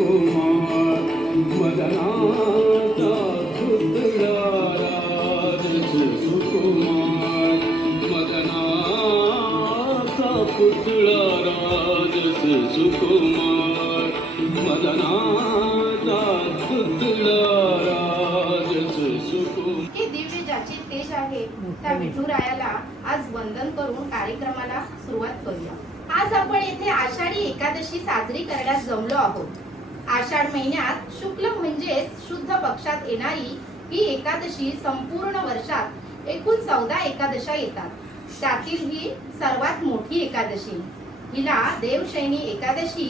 सुकुमार मदनाचा पुतळा राजस सुकुमार मदनाचा पुतळा राजस सुकुमार मदनाचा पुतळा राजस सुकुमार. हे दिव्य ज्याचे तेज आहे त्या विठुरायाला आज वंदन करून कार्यक्रमाला सुरुवात करूया. आज आपण येथे आषाढी एकादशी साजरी करण्यास जमलो आहोत. आषाढ महिन्यात शुक्ल म्हणजेच शुद्ध पक्षात येणारी ही एकादशी संपूर्ण वर्षात एकूण 14 एकादशा येतात. त्यातील ही सर्वात मोठी एकादशी. हिला देवशयनी एकादशी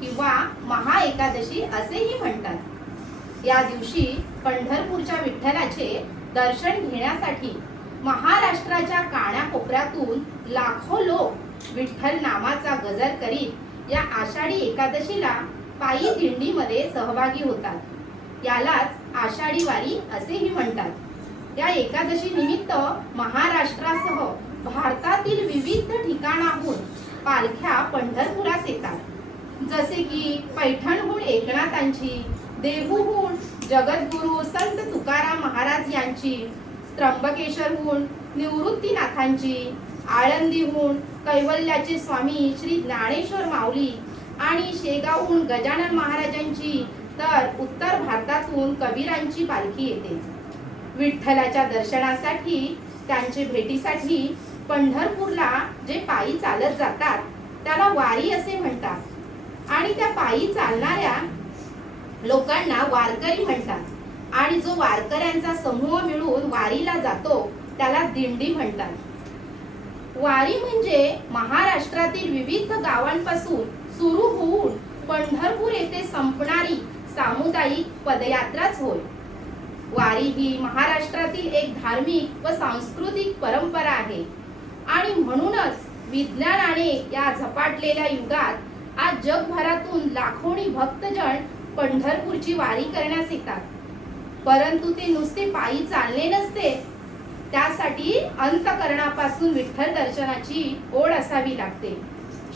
किंवा महा एकादशी असेही म्हणतात. या दिवशी पंढरपूरच्या विठ्ठलाचे दर्शन घेण्यासाठी महाराष्ट्राच्या कानाकोपऱ्यातून लाखो लोक विठ्ठल नामाचा गजर करीत या आषाढी एकादशीला पायी दिंडीमध्ये सहभागी होतात. यालाच आषाढी वारी असेही म्हणतात. या एकादशी निमित्त महाराष्ट्रासह भारतातील विविध ठिकाणाहून पालख्या पंढरपुरास येतात. जसे की पैठणहून एकनाथांची, देहूहून जगद्गुरु संत तुकाराम महाराज यांची, त्र्यंबकेश्वरहून निवृत्तीनाथांची, आळंदीहून कैवल्याचे स्वामी श्री ज्ञानेश्वर माऊली आणि शेगावहून गजानन महाराजांची, तर उत्तर भारतातून कबीरांची पालखी येते. विठ्ठलाच्या दर्शनासाठी त्यांचे भेटीसाठी पंढरपूरला जे पायी चालत जातात त्याला वारी असे म्हणतात. आणि त्या पायी चालणाऱ्या लोकांना वारकरी म्हणतात. आणि जो वारकऱ्यांचा समूह मिळून वारीला जातो त्याला दिंडी म्हणतात. वारी म्हणजे महाराष्ट्रातील विविध गावांपासून सुरू होऊन पंढरपूर येथे संपणारी सामुदायिक पदयात्राच होय. वारी ही महाराष्ट्रातील एक धार्मिक व सांस्कृतिक परंपरा आहे. आणि म्हणूनच विज्ञानाने या झपाटलेल्या युगात आज जगभरातून लाखोनी भक्तजन पंढरपूरची वारी करण्यास येतात. परंतु ते नुसते पायी चालणे नसते, त्यासाठी अंतःकरणापासून विठ्ठल दर्शनाची ओढ असावी लागते.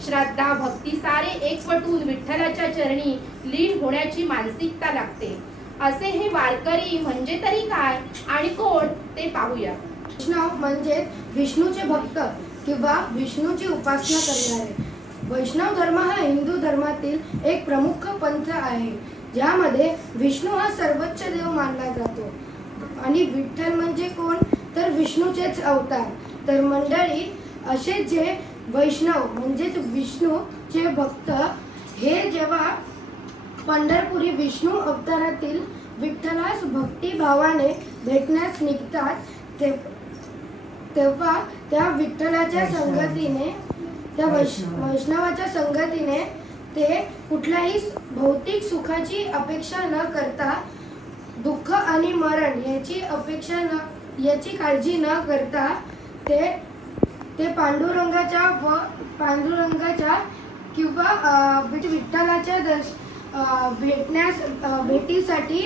श्रद्धा भक्ती सारे एकवटून विठ्ठलाच्या चरणी लीन होण्याची मानसिकता लागते. असे हे वारकरी म्हणजे तरी काय आणि कोण ते पाहूया. वैष्णव म्हणजे विष्णूचे भक्त किंवा विष्णूची उपासना करणारे. वैष्णव धर्म हा हिंदू धर्मातील एक प्रमुख पंथ आहे, ज्यामध्ये विष्णू हा सर्वोच्च देव मानला जातो. आणि विठ्ठल म्हणजे कोण तर विष्णूचेच अवतार. तर मंडळी, असे जे वैष्णव म्हणजेच विष्णूचे भक्त हे जेव्हा पंढरपुरी विष्णू अवतारातील विठ्ठलास भक्तिभावाने भेटण्यास निघतात, तेव्हा त्या विठ्ठलाच्या संगतीने, त्या वैष्णवाच्या संगतीने ते कुठल्याही भौतिक सुखाची अपेक्षा न करता, दुःख आणि मरण याची काळजी न करता ते पांडुरंगाच्या किंवा विठ्ठलाच्या भेटीसाठी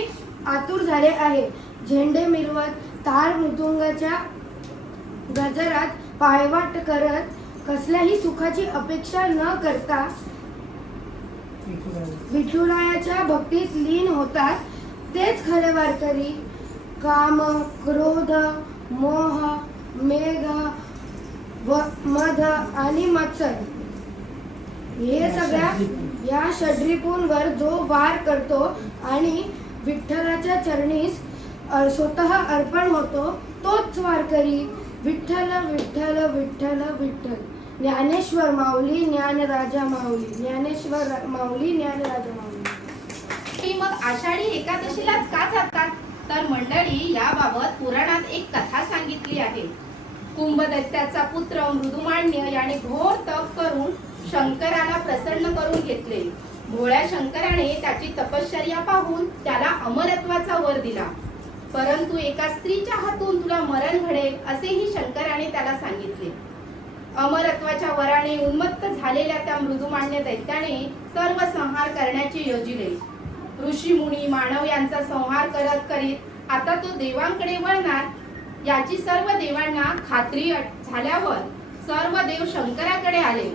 आतुर झाले आहे. झेंडे मिरवत, टाळ मृदुंगाच्या गजरात पायवाट करत, कसल्याही सुखाची अपेक्षा न करता विठुरायाच्या भक्तीत लीन होतात. तेच खरे वारकरी. काम, क्रोध, मोह, मेघ, मद आणि मत्सर हे सगळ्या या षड्रिपूंवर जो वार करतो आणि विठ्ठलाच्या चरणीस स्वतः अर्पण होतो, तोच वारकरी. विठ्ठल विठ्ठल विठ्ठल विठ्ठल. ज्ञानेश्वर माऊली ज्ञानराजा माऊली, ज्ञानेश्वर माऊली ज्ञानराजा माऊली. मग आषाढी एकादशीलाच का जातात? तर मंडळी, याबाबत पुराणात एक कथा सांगितली आहे. कुंभदैत्याचा पुत्र मृदुमान्य याने घोर तप करून शंकराला प्रसन्न करून घेतले. भोळ्या शंकराने त्याची तपश्चर्या पाहून त्याला अमरत्वाचा वर दिला. परंतु एका स्त्रीच्या हातून तुला मरण घडेल असेही शंकराने त्याला सांगितले. अमरत्वाच्या वराने उन्मत्त झालेल्या त्या मृदुमान्य दैत्याने सर्व संहार करण्याचे योजिले. ऋषी मुनी मानव यांचा संहार करत करीत आता तो देवांकडे वळणार याची सर्व देवांना खात्री झाल्यावर सर्व देव शंकराकडे आले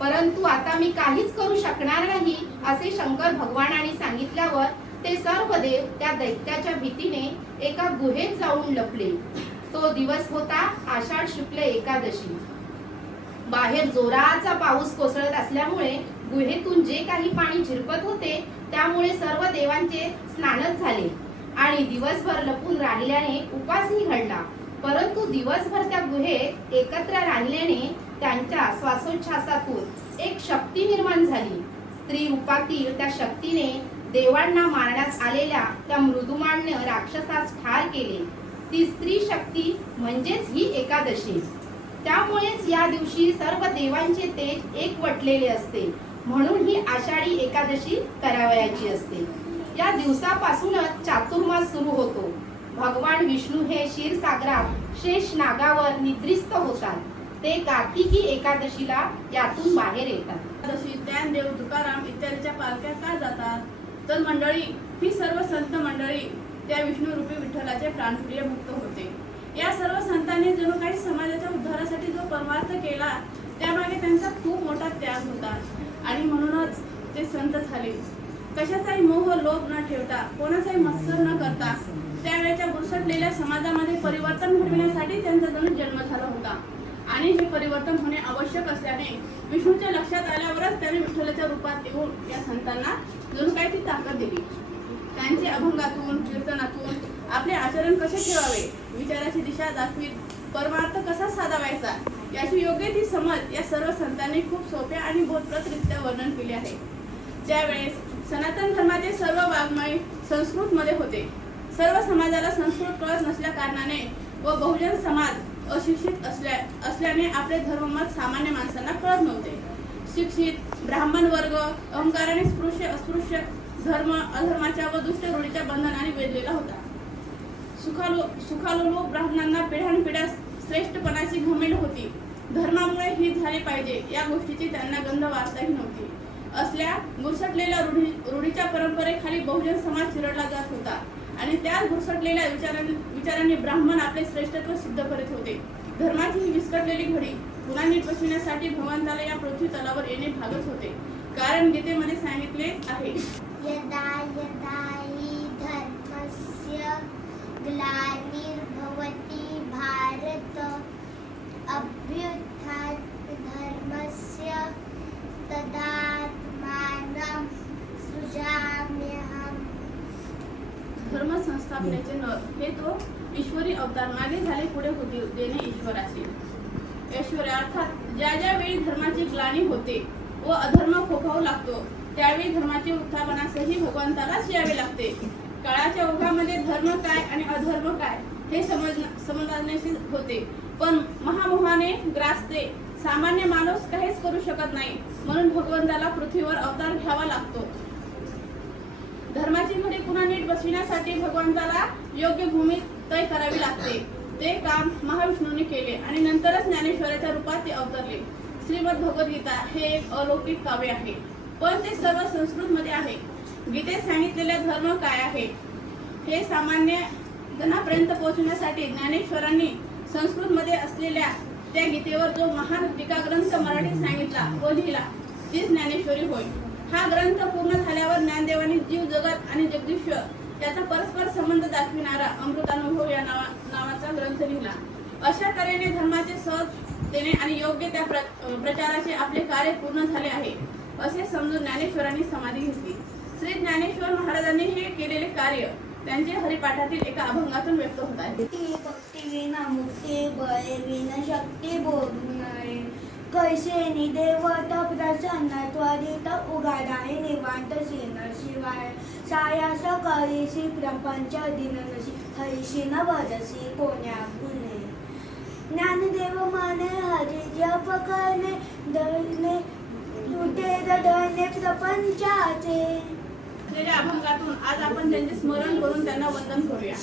परंतु आता मी काहीच करू शकणार नाही असे शंकर भगवानाने सांगितल्यावर ते सर्व देव त्या दैत्याच्या भीतीने एका गुहेत जाऊन लपले. तो दिवस होता आषाढ शुक्ल एकादशी. बाहेर जोराचा पाऊस कोसळत असल्यामुळे गुहेतून जे काही पाणी झिरपत होते त्यामुळे सर्व देवांचे स्नानच झाले आणि दिवसभर लपून राहिल्याने उपासही घडला. परंतु दिवसभर त्या गुहेत एकत्र राहिल्याने त्यांच्या श्वासोच्छ्वासातून एक शक्ती निर्माण झाली. स्त्री रूपातील त्या शक्तीने देवांना मारण्यात आलेल्या त्या मृदुमान्य राक्षसास ठार केले. ती स्त्री शक्ती म्हणजेच ही एकादशी. त्यामुळेच या दिवशी सर्व देवांचे तेज एकवटलेले असते, म्हणून ही आषाढी एकादशी करावयाची असते. या दिवसापासूनच चातुर्मास सुरू होतो. भगवान विष्णू हे क्षीरसागरात शेष नागावर निद्रिस्त होतात. ते कार्तिकी एकादशीला यातून बाहेर येतात. एकादशी ज्ञानदेव, तुकाराम इत्यादीच्या पालख्या का जातात? तर मंडळी, ही सर्व संत मंडळी त्या विष्णुरूपी विठ्ठलाचे प्राणप्रिय भक्त होते. या सर्व संतांनी जणू काही समाजाच्या उद्धारासाठी जो परमार्थ केला त्यामागे त्यांचा खूप मोठा त्याग होता आणि म्हणूनच ते संत झाले. कशाचाही मोह लोभ न ठेवता, कोणाचाही मत्सर न करता त्यावेळेच्या बुरसटलेल्या समाजामध्ये परिवर्तन घडविण्यासाठी त्यांचा जणू जन्म झाला होता. आणि हे परिवर्तन होणे आवश्यक असल्याने विष्णूच्या लक्षात आल्यावरच त्याने विठ्ठलाच्या रूपात येऊन या संतांना जणू काही ती ताकद दिली. त्यांचे अभंगातून, कीर्तनातून आपले आचरण कसे ठेवावे, विचाराची दिशा दाखवी, परमार्थ कसा साधावायचा याची योग्य ती समज या सर्व संतांनी खूप सोप्या आणि बोधप्रदरित्या वर्णन केले आहे. त्यावेळेस सनातन धर्माचे सर्व वाङ्मय संस्कृतमध्ये होते. सर्व समाजाला संस्कृत कळत नसल्या कारणाने व बहुजन समाज अशिक्षित असल्याने आपले धर्ममत सामान्य माणसांना कळत नव्हते. शिक्षित ब्राह्मण वर्ग अहंकाराने स्पृश्य अस्पृश्य, धर्म अधर्माच्या व दुष्ट रूढीच्या बंधनाने वेधलेला होता. सुखालोलुप ब्राह्मणांना पिढ्यानपिढ्या श्रेष्ठपणाची घमेंड होती. धर्मामुळे हित झाले पाहिजे या गोष्टीची त्यांना गंध वाचताही नव्हती. असल्या बुरसटलेल्या रूढीच्या परंपरेखाली बहुजन समाज चिरडला जात होता आणि त्याच बुरसटलेल्या विचारांनी ब्राह्मण आपले श्रेष्ठत्व सिद्ध करीत होते. धर्माची ही विस्कटलेली घडी पुन्हा नीट बसविण्यासाठी भगवंताला या पृथ्वी तलावर येणे भागच होते. कारण गीतेमध्ये सांगितले आहे, यदा यदा हि धर्मस्य ग्लानिर्भवति भारत अभ्युत्थान धर्मस्य तदात्मानं सृजाम्यहम्. धर्म संस्थापनेचे नर हे तो ईश्वरी अवतार मागे झाले पुढे होतील देणे ईश्वराचे. ऐश्वर्य अर्थात ज्या ज्या वेळी धर्माची ग्लानी होते व अधर्म फोफावू लागतो त्यावेळी धर्माचे उत्थापनासही भगवंतालाच यावे लागते. काळाच्या ओघामध्ये धर्म काय आणि अधर्म काय हे समजण्याची होते, पण महामोहाने ग्रासते. सामान्य माणूस काहीच करू शकत नाही, म्हणून भगवंताला पृथ्वीवर अवतार घ्यावा लागतो. धर्माची घडी पुन्हा नीट बसविण्यासाठी भगवंताला योग्य भूमी तय करावी लागते. ते काम महाविष्णूने केले आणि नंतरच ज्ञानेश्वराच्या रूपात ते अवतरले. श्रीमद भगवद्गीता हे एक अलौकिक काव्य आहे, पण ते सर्व संस्कृतमध्ये आहे. गीतेत सांगितलेले धर्म काय आहे हे सामान्य जनापर्यंत पोहोचण्यासाठी ज्ञानेश्वरांनी संस्कृतमध्ये असलेल्या त्या गीतेवर जो महान टीकाग्रंथ मराठीत सांगितला व लिहिला तीच ज्ञानेश्वरी होय. हा ग्रंथ पूर्ण झाल्यावर ज्ञानदेवांनी जीव जगत आणि जगदीश्वर त्याचा परस्पर संबंध दाखविणारा अमृतानुभव या नावाचा ग्रंथ लिहिला. अशा तऱ्हेने धर्माचे सहजतेने आणि योग्य त्या प्रचाराचे आपले कार्य पूर्ण झाले आहे असे समजून ज्ञानेश्वरांनी समाधी घेतली. श्री ज्ञानेश्वर महाराजांनी हे केलेले कार्य त्यांचे हरिपाठातील एका अभंगातून व्यक्त होत आहे. भक्ती विना मुक्ती बळे विना शक्ती बोलू नये. कैसे नि देवता प्रसन्न त्वरित उघडाय निवांत सेन शिवाय. साया सकाळीसी प्रपंच दिननशी हरिशी न वदसी कोण्या भुले. ज्ञानदेव माने हरी जप करणे धरणे तुटे धरणे प्रपंचाचे. असलेल्या अभंगातून आज आपण त्यांचे स्मरण करून त्यांना वंदन करूया.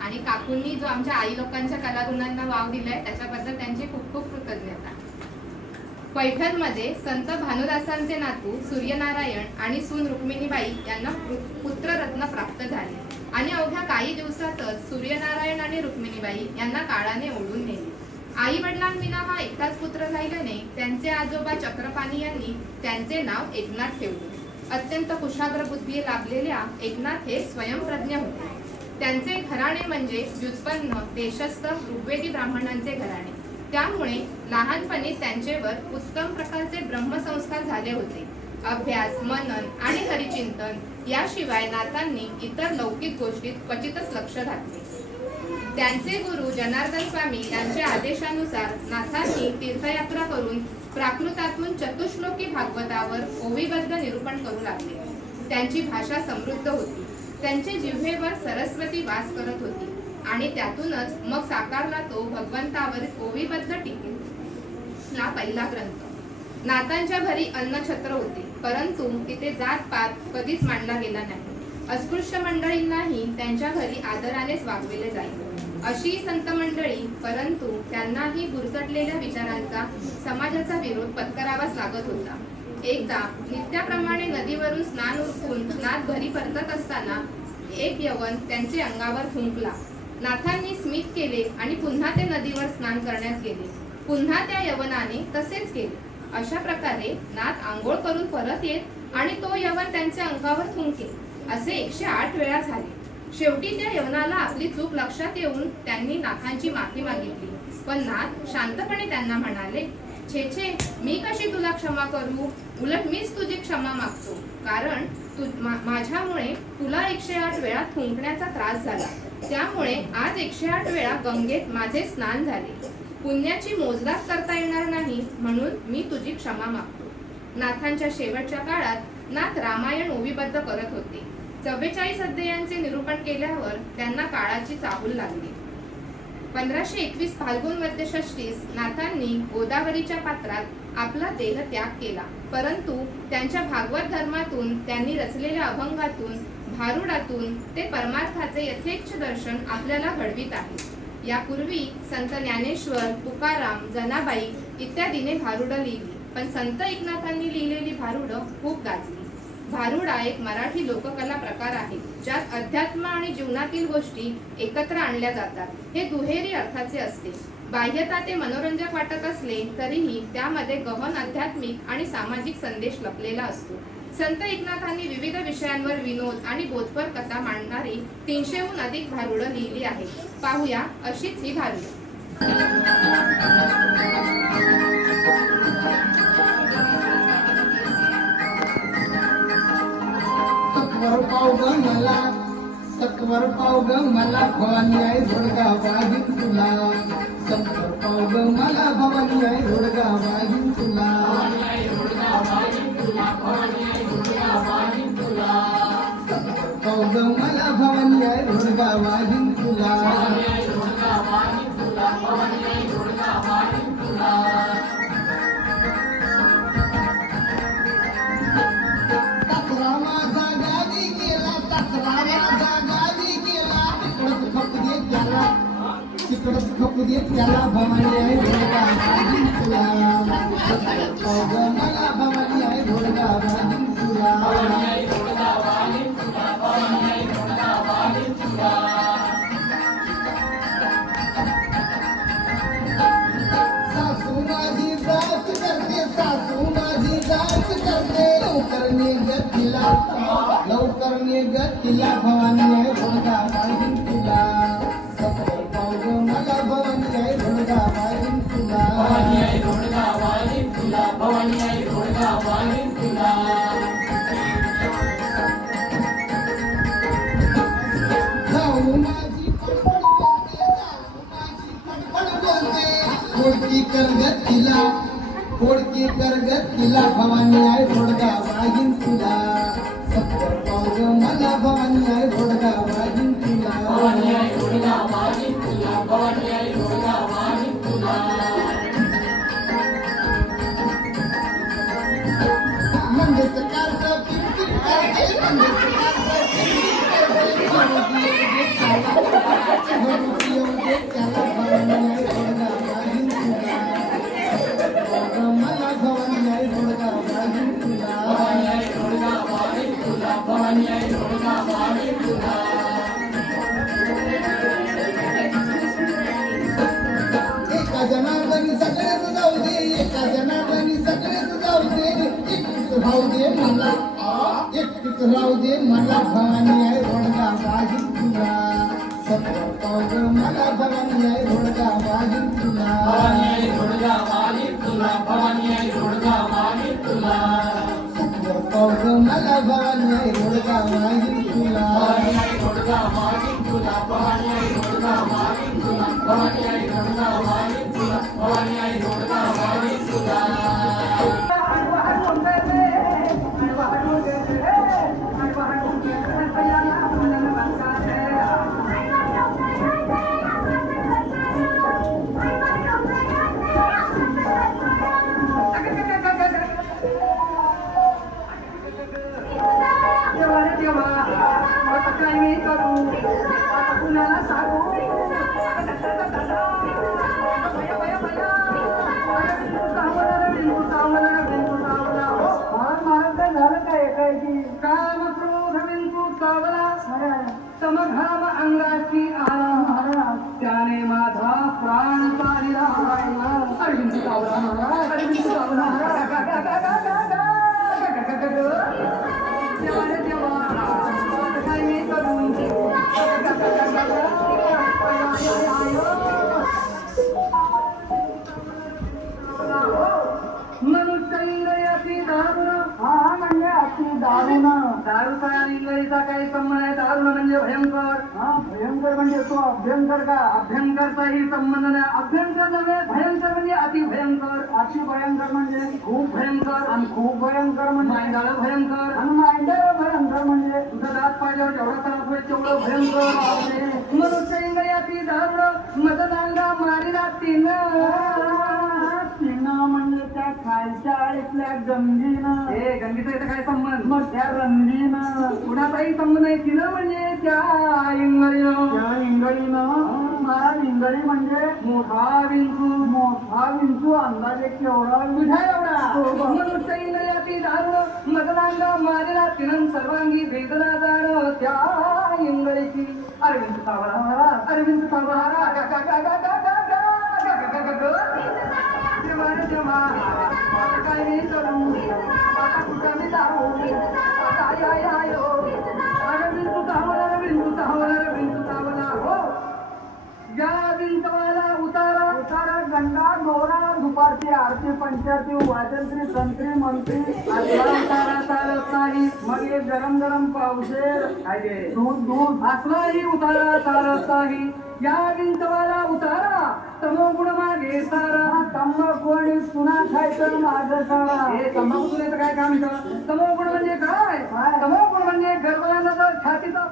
आणि काकूंनी जो आमच्या आई लोकांच्या कलागुणांना वाव दिलाय त्याच्याबद्दल त्यांची खूप खूप कृतज्ञता. पैठणमध्ये संत भानुदासांचे नातू सूर्यनारायण आणि सून रुक्मिणीबाई यांना पुत्ररत्न प्राप्त झाले आणि अवघ्या काही दिवसातच सूर्यनारायण आणि रुक्मिणीबाई यांना काळाने ओढून नेले. आई वडिलांविना हा एकटाच पुत्र राहिल्याने त्यांचे आजोबा चक्रपाणी यांनी त्यांचे नाव एकनाथ ठेवले. अत्यंत कुशाग्र बुद्धी लाभलेल्या एकनाथ हे स्वयंप्रज्ञ होते. त्यांचे घराणे म्हणजे व्युत्पन्न देशस्थ ऋग्वेदी ब्राह्मणांचे घराणे. त्यामुळे लहानपणी त्यांचेवर उत्तम प्रकारचे ब्रह्मसंस्कार झाले होते. अभ्यास, मनन आणि हरिचिंतन याशिवाय नाथांनी इतर लौकिक गोष्टीत क्वचितच लक्ष घातले. त्यांचे गुरु जनार्दन स्वामी यांच्या आदेशानुसार नाथांनी तीर्थयात्रा करून प्राकृतातून चतुश्लोकी भागवतावर ओवीबद्ध निरूपण करू लागले. त्यांची भाषा समृद्ध होती. त्यांचे जिव्हेवर सरस्वती वास करत होती आणि त्यातूनच मग साकारला तो भगवंतावर ओवीबद्ध टीकेला पहिला ग्रंथ. नाथांच्या घरी अन्नछत्र होते, परंतु तिथे जात-पात कधीच मांडला गेला नाही. अस्पृश्य मंडळींनाही त्यांच्या घरी आदरानेच वागविले जाई. अशी संत मंडळी, परंतु त्यांनाही बुरसटलेल्या विचारांचा समाजाचा विरोध पत्करावाच लागत होता. एकदा नित्याप्रमाणे नदीवरून स्नान उरकून नाथ घरी परतत असताना एक यवन त्यांचे अंगावर फुंकला. नाथांनी स्मित केले आणि पुन्हा ते नदीवर स्नान करण्यास गेले. पुन्हा त्या यवनाने तसेच केले. अशा प्रकारे नाथ आंघोळ करून परत येत आणि तो यवन त्यांच्या अंगावर फुंके. असे 108 वेळा झाले. शेवटी त्या यवनाला आपली चूक लक्षात येऊन त्यांनी नाथांची माफी मागितली. पण नाथ शांतपणे त्यांना म्हणाले, छे छे, मी कशी तुला क्षमा करू? उलट मीच तुझी क्षमा मागतो, कारण माझ्यामुळे तुला 108 वेळा थुंकण्याचा त्रास झाला. त्यामुळे आज 108 वेळा गंगेत माझे स्नान झाले. पुण्याची मोजदाद करता येणार नाही, म्हणून मी तुझी क्षमा मागतो. नाथांच्या शेवटच्या काळात नाथ रामायण ओवीबद्ध करत होते. 44 अध्यायांचे निरूपण केल्यावर त्यांना काळाची चाहूल लागली. 1521 फाल्गुन वद्य षष्टीस नाथांनी गोदावरीच्या पात्रात आपला देह त्याग केला. परंतु त्यांच्या भागवत धर्मातून त्यांनी रचलेल्या अभंगातून, भारुडातून ते परमार्थाचे यथेच्छ दर्शन आपल्याला घडवीत आहे. यापूर्वी संत ज्ञानेश्वर, तुकाराम, जनाबाई इत्यादीने भारुडं लिहिली, पण संत एकनाथांनी लिहिलेली भारुडं खूप गाजली. भारुड हा एक मराठी लोककला प्रकार आहे, ज्यात अध्यात्म आणि जीवनातील गोष्टी एकत्र आणल्या जातात. हे दुहेरी अर्थाचे असते. बाह्यता ते मनोरंजक वाटत असले तरीही त्यामध्ये गहन आध्यात्मिक आणि सामाजिक संदेश लपलेला असतो. संत एकनाथांनी विविध विषयांवर विनोद आणि बोधपर कथा मांडणारी 300हून अधिक भारुडं लिहिली आहेत. पाहूया अशीच ही भारुडं. सत्वर पाव ग मला भवानी आहे धोडगा वाहिन तुला. सत्वर पाव ग मला भवानी आहे धोडगा वाहिन तुला. सत्वर पाव ग मला भवानी आहे धोडगा वाहिन तुला. तिकडच खपू दे त्याला भवानी आहे धोडगा वाहिन तुला. मला भवानी आहे धोडगा वाहिन तुला. सासू माझी जाच करते, सासू माझी जाच करते. लवकर निघ तिला, लवकर निघ तिला भवानी आहे धोडगा वाहिन तुला. मला भवानी आहे धोडगा वाहिन तुला. जाऊ माझी फडफड बोलते, जाऊ माझी फडफड बोलते. खोडकी करगत तिला, खोडकी करगत तिला भवानी आहे धोडगा वाहिन तुला. सत्तर पाव मला भवानी आहे धोडगा वाहिन तुला. एका जनार्दनी सगळेच जाऊ दे, एका जनार्दनी सगळेच जाऊ दे. एकटीच राहू दे मला, एकटीच राहू दे मला भवानी आहे धोडगा वाहिन तुला. सत्तर पाव मला भवानी आहे धोडगा वाहिन तुला. सत्तर पाव मला भवानी आहे धोडगा वाहिन तुला. काम क्रोध विंकू चावला घाम अंगाची आला महाराज त्याने माझा प्राण चालिला अरविंद सावरा महाराज अरविंद सावरा मनुष्य इंद्रियाची दारुण हा म्हणजे अति दारुण दारूचा आणि इंद्रियाचा काही संबंध आहे दारुण म्हणजे भयंकर हा भयंकर म्हणजे तो अभ्यंकर का अभ्यंकरचाही संबंध नाही अभ्यंकर नव्हे भयंकर म्हणजे अति भयंकर म्हणजे खूप भयंकर आणि खूप भयंकर म्हणजे मांडाळ भयंकर आणि मांडाळ भयंकर म्हणजे तुझा दात पाहिल्यावर जेवढा त्रास होईल तेवढं भयंकर मनुष्य इंद्रियाची दारुण मतदांगा मारिला तिनं म्हणजे त्या खालच्या आळीतल्या गंगीनं हे गंगीचा इथं काय संबंध मग त्या रंगीनं कुणाचाही संबंध नाही तिनं म्हणजे त्या इंगळीनं महाराज इंगळी म्हणजे मोठा विंचू अंदाजे केवढा विठा एवढा मनुष्य इंगळ्याची दारुण मतदांगा मारिला तिनं सर्वांगी वेदना जाण त्या इंगळीची अरविंद सावरा अरविंद सावरा गंगा दोरा दुपारची आरती पंचायती वाजंत्री संत्री मंत्री उतारा चालत नाही मग एक गरम गरम पावशेर दूध असलाही उतारा चालत नाही या विंचवाला उतारा तमोगुण मागे सारा तंबाखू पुन्हा खायचं माझं सारा हे तंबाखू तुला काय काम येतं तमोगुण म्हणजे काय तमोगुण म्हणजे गर्भाला जर छातीचा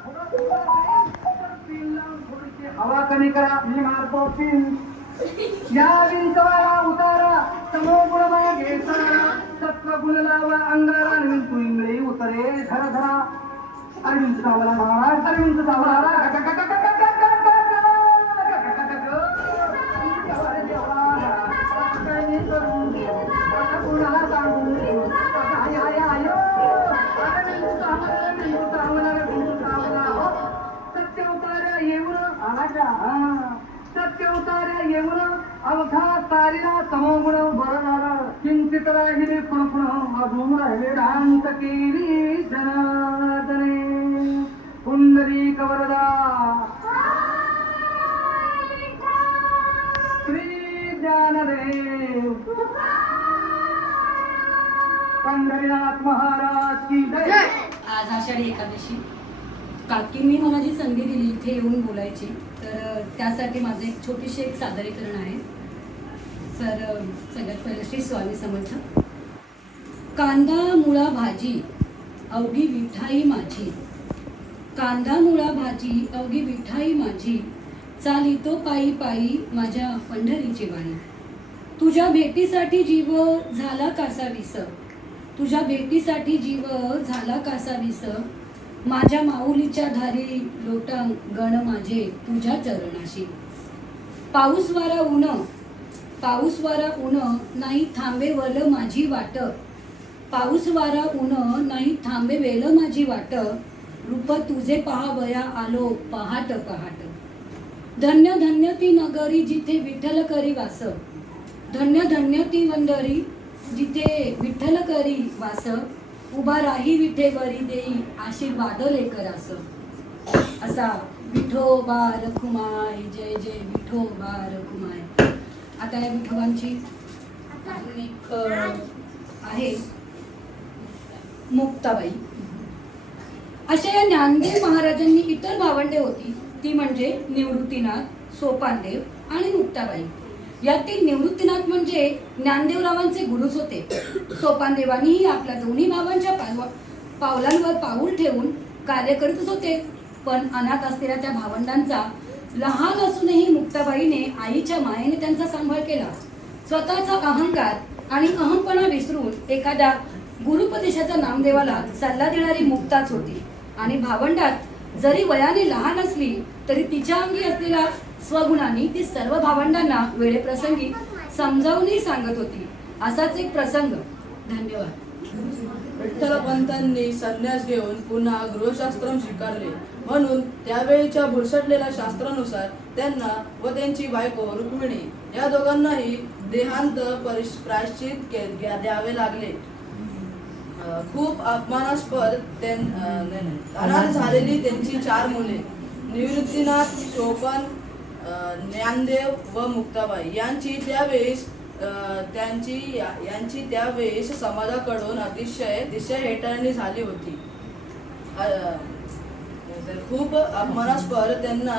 हवा कमी करा मी मारतो पिन या विंचवाला उतारा तमोगुण मागे सारा सत्वगुण लावा अंगारा आणि तू इंगळी उतरे धरा धरा अरविंद सावला महाराज अरविंद सावला सत्यवतार्या येऊन अवघा तारीला तमोगुण बरं झालं किंचित राहिले पुण अजून राहिले शांत केली जनार्दने पुंडरी कवरदा श्री ज्ञानदेव पंढरीनाथ महाराज की जय. आज आषाढी एकादशी काकींनी मला जी संधी दिली इथे येऊन बोलायची तर त्यासाठी माझं एक छोटीशी एक सादरीकरण आहे. सर सगळ्यात पहिलं श्री स्वामी समर्थ. कांदा मुळा भाजी अवघी विठाई माझी कांदा मुळा भाजी अवघी विठाई माझी चालितो पायी पायी माझ्या पंढरीची वाणी. तुझ्या भेटीसाठी जीव झाला कासा विस तुझ्या भेटीसाठी जीव झाला कासा विस माझ्या माऊलीच्या धारी लोटंग गण माझे तुझ्या चरणाशी. पाऊस वारा ऊन नाही थांबे वल माझी वाट पाऊस वारा ऊन नाही थांबे वेल माझी वाट रूप तुझे पहावया आलो पहाट पहाट. धन्य धन्य ती नगरी जिथे विठ्ठल करी वास धन्य धन्य ती वंदरी जिथे विठ्ठल करी वास उभा राही विठेवरी देई आशीर्वाद लेकर असा विठोबा रखुमाई जय जय विठोबा रखुमाई. आता या विठोबांची अजून एक आहे मुक्ताबाई. अशा या ज्ञानदेव महाराजांनी इतर भावंडे होती ती म्हणजे निवृत्तीनाथ सोपानदेव आणि मुक्ताबाई. यातील निवृत्तीनाथ म्हणजे ज्ञानदेवरावांचे गुरुच होते. सोपानदेवानीही आपल्या दोन्ही भावांच्या पावलांवर पाऊल ठेवून कार्य करतच होते. पण अनाथ असलेल्या त्या भावंडांचा लहान असूनही मुक्ताबाईने आईच्या मायेने त्यांचा सांभाळ केला. स्वतःचा अहंकार आणि अहमपणा विसरून एखाद्या गुरुपदेशाच्या नामदेवाला सल्ला देणारी मुक्ताच होती. आणि भावंडात जरी वयाने लहान असली तरी तिच्या अंगी असलेल्या स्वगुणांनी ती सर्व भावंडांना वेळेप्रसंगी समजावूनही सांगत होती. असाच एक प्रसंग. धन्यवाद. विठ्ठलपंतांनी संन्यास घेऊन पुन्हा गृहशास्त्रम स्वीकारले, म्हणून त्यावेळीच्या भुरसटलेल्या शास्त्रानुसार त्यांना व त्यांची बायको रुक्मिणी या दोघांनाही देहांत प्रायश्चित द्यावे लागले. खूप अपमानास्पद अनाथ झालेली त्यांची 4 मुले निवृत्तीनाथ, चोपन, ज्ञानदेव व मुक्ताबाई यांची त्यावेळेस समाजाकडून अतिशय हेटाळणी झाली होती. खूप अपमानास्पद त्यांना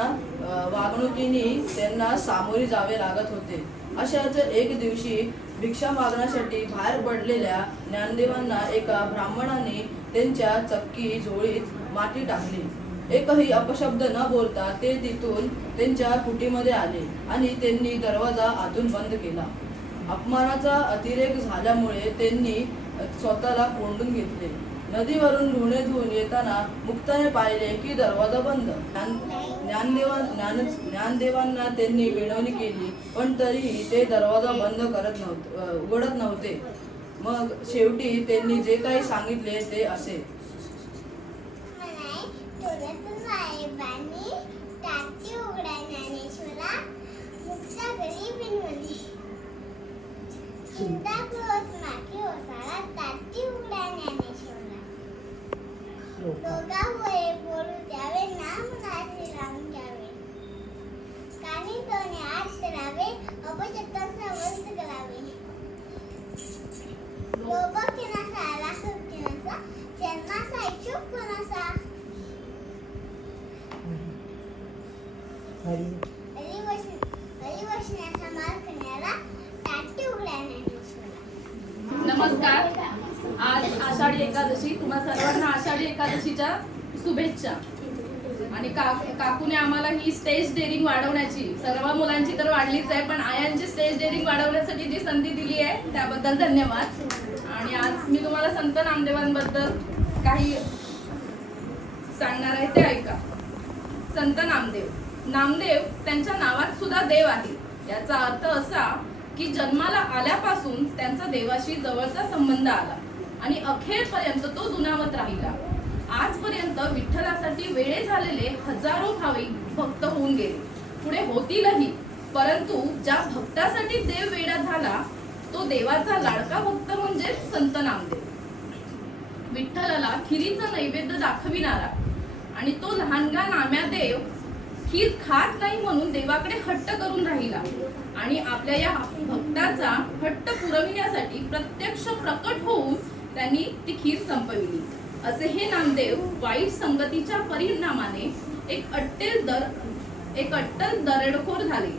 वागणुकीने त्यांना सामोरे जावे लागत होते. अशाच एक दिवशी भिक्षा मागण्यासाठी बाहेर पडलेल्या ज्ञानदेवांना एका ब्राह्मणाने त्यांच्या चक्की झोळीत माती टाकली. एकही अपशब्द न बोलता ते तिथून त्यांच्या कुटीमध्ये आले आणि त्यांनी दरवाजा आतून बंद केला. अपमानाचा अतिरेक झाल्यामुळे त्यांनी स्वतःला कोंडून घेतले. नदीवरून धुणे धुवून येताना मुक्ताने पाहिले की दरवाजा बंद. ज्ञानदेवांना त्यांनी विनवणी केली, पण तरीही ते दरवाजा उघडत नव्हते. मग शेवटी त्यांनी जे काही सांगितले ते असे. दोघांमुळे बोलू द्यावे, नाम नाचे लावून घ्यावे, कानी तोने आत करावे, अपशब्दांचा वंश करावे. लोभ किनासा, लाखो किनासा, जन्माचा इच्छुक कोणासा. हरिवचनाचा मार करण्याला टाटी उघड्या ज्ञानेश्वरा. नमस्कार. आज आषाढी एकादशी, तुम्हा सर्वांना आषाढी एकादशीच्या शुभेच्छा. आणि काकूने आम्हाला ही स्टेज डेअरिंग वाढवण्याची, सर्व मुलांची तर वाढलीच आहे, पण आयांची स्टेज डेअरिंग वाढवण्यासाठी जी संधी दिली आहे त्याबद्दल धन्यवाद. आणि आज मी तुम्हाला संत नामदेवांबद्दल काही सांगणार आहे ते ऐका. संत नामदेव त्यांच्या नावात सुद्धा देव आहे. याचा अर्थ असा की जन्माला आल्यापासून त्यांचा देवाशी जवळचा संबंध आला आणि अखेरपर्यंत तो दुनावत राहिला. आजपर्यंत विठ्ठलासाठी वेडे झालेले हजारो भाविक भक्त होऊन गेले, पुढे होतीलही. परंतु ज्या भक्तासाठी देव वेडा झाला तो देवाचा लाडका भक्त म्हणजे संत नामदेव. विठ्ठलाला खिरीचा नैवेद्य दाखविणारा आणि तो लहानगा नाम्यादेव खीर खात नाही म्हणून देवाकडे हट्ट करून राहिला आणि आपल्या या भक्ताचा हट्ट पुरविण्यासाठी प्रत्यक्ष प्रकट होऊन त्यांनी ती खीर संपविली. असे हे नामदेव वाईट संगतीच्या परिणामाने एक अट्टल दरेडखोर झाले.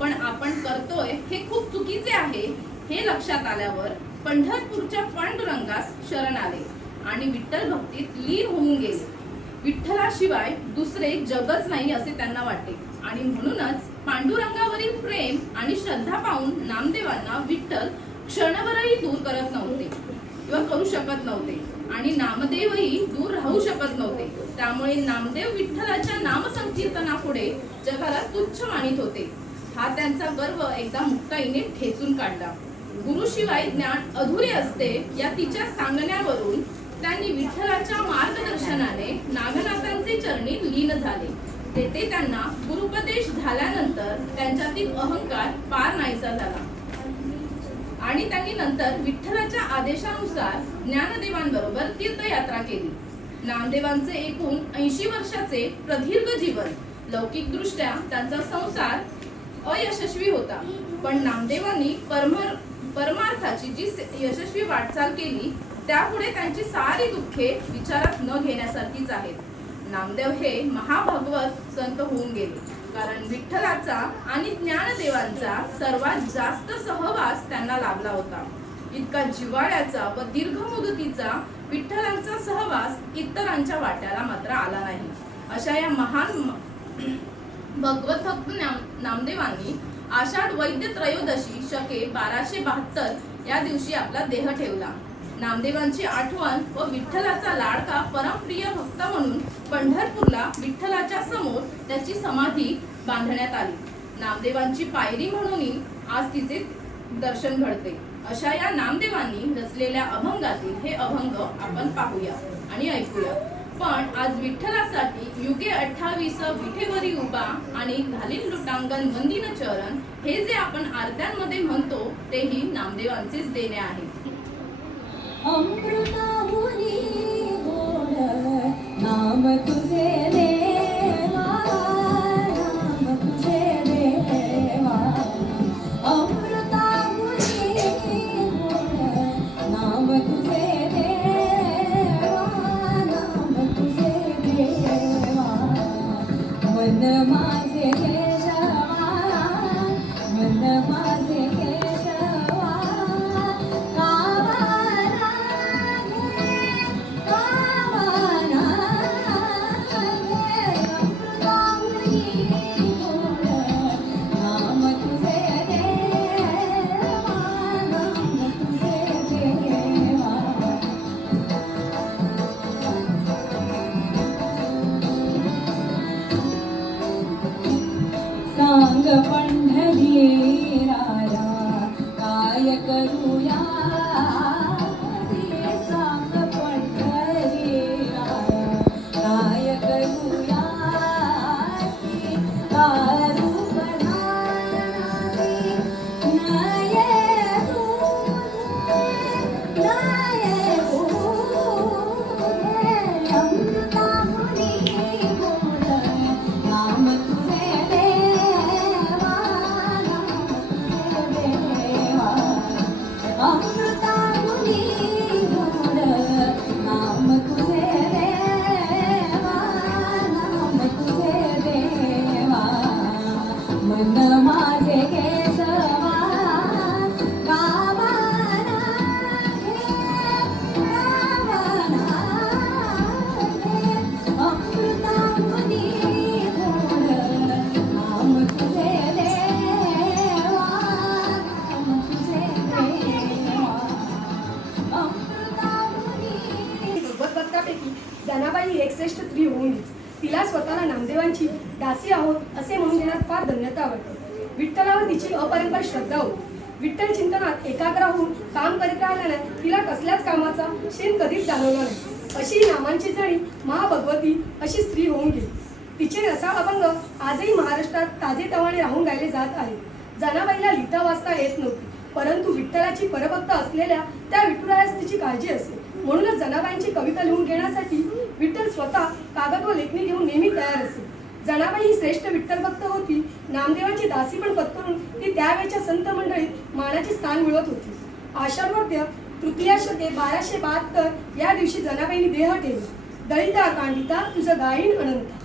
पण आपण करतोय हे खूप चुकीचे आहे हे लक्षात आल्यावर पंढरपूरच्या पांडुरंगास शरण आले आणि विठ्ठल भक्तीत लीन होऊन गेले. विठ्ठलाशिवाय दुसरे जगच नाही असे त्यांना वाटते आणि म्हणूनच पांडुरंगावरील प्रेम आणि श्रद्धा पाहून नामदेवांना विठ्ठल क्षणभरही दूर करत नव्हते किंवा करू शकत नव्हते आणि नामदेवही दूर राहू शकत नव्हते. त्यामुळे नामदेव विठ्ठलाच्या नामसंकीर्तनापुढे जगाला तुच्छ मानित होते. हा त्यांचा गर्व एकदा मुक्ताईने ठेचून काढला. गुरुशिवाय ज्ञान अधुरे असते या तिच्या सांगण्यावरून त्यांनी विठ्ठलाच्या मार्गदर्शनाने नागनाथांचे चरणी लीन झाले. तेथे त्यांना गुरुपदेश झाल्यानंतर त्यांच्यातील अहंकार पार नाहीसा झाला आणि त्यांनी नंतर विठ्ठलाच्या आदेशानुसार ज्ञानदेवांबरोबर तीर्थयात्रा केली. नामदेवांचे एकूण 80 वर्षाचे प्रदीर्घ जीवन. लौकिकदृष्ट्या त्यांचा संसार अयशस्वी होता, पण नामदेवांनी परमार्थाची जी यशस्वी वाटचाल केली त्यापुढे त्यांची सारी दुःखे विचारात न घेण्यासारखीच आहेत. नामदेव हे महाभगवत संत होऊन गेले कारण विठ्ठलाचा आणि ज्ञानदेवांचा सर्वात जास्त सहवास त्यांना लाभला होता. इतका जिव्हाळ्याचा व दीर्घ मुदतीचा विठ्ठलांचा सहवास इतरांच्या वाट्याला मात्र आला नाही. अशा या महान भगवत भक्त नामदेवांनी आषाढ वैद्य त्रयोदशी शके 1272 या दिवशी आपला देह ठेवला. नामदेवांची आठवण व विठ्ठलाचा लाडका परमप्रिय भक्त म्हणून पंढरपूरला विठ्ठलाच्या समोर त्याची समाधी बांधण्यात आली. नामदेवांची पायरी म्हणून आज तिचे दर्शन घडते. अशा या नामदेवांनी रचलेल्या अभंगातील हे अभंग आपण पाहूया आणि ऐकूया. पण आज विठ्ठलासाठी युगे 28 विठेवरी उभा आणि घालील लुटांगण वंदिन चरण हे जे आपण आरत्यांमध्ये म्हणतो तेही नामदेवांचेच देणे आहे. अमृताहुनी गोड नाम तुझे देवा, नाम तुझे देवा. अमृताहुनी गोड नाम तुझे देवा, नाम तुझे देवा. मन माझे केशवा, मन माझे केशवा. सांग पंढरी राया काय करूया, सांग पंढरी राया काय करूया. रूप धारणारी नये अमृताहुनी गोड नाम तुझे देवा, नाम तुझे देवा. अमृताहुनी गोड नाम तुझे देवा, नाम तुझे देवा. मन माझे केशवा गावाना घे. अमृताहुनी गोड नाम तुझे देवा, नाम तुझे देवा. अमृताहुनी. भगवत भक्तापैकी जनाबाई ही एक श्रेष्ठ स्त्री होऊन तिला स्वतःला नामदेवांची दासी आहोत असे म्हणून देण्यात फार धन्यता वाटते. विठ्ठलावर तिची अपरंपार श्रद्धा होती. विठ्ठल चिंतनात एकाग्र होऊन काम करीत राहिल्याने तिला कसल्याच कामाचा शीण कधीच जाणवला नाही. अशी नामांची जणी महाभगवती अशी स्त्री होऊन गेली. तिचे रसाळ अभंग आजही महाराष्ट्रात ताजेतवाने राहून गायले जात आहेत. जनाबाईला लिहिता वाचता येत नव्हती, परंतु विठ्ठलाची परभक्त असलेल्या त्या विठुरायास तिची काळजी असे. म्हणूनच जनाबाईंची कविता लिहून घेण्यासाठी विठ्ठल स्वतः कागद व लेखणी घेऊन नेहमी तयार असे. जनाबाई ही श्रेष्ठ विठ्ठल भक्त होती. नामदेवांची दासी पण पत्करून ती त्यावेळच्या संत मंडळीत मानाचे स्थान मिळवत होती. आषाढवद्य तृतीया शके 1272 या दिवशी जनाबाईंनी देह ठेवला. दळिता कांडिता तुझं गायीन अनंता.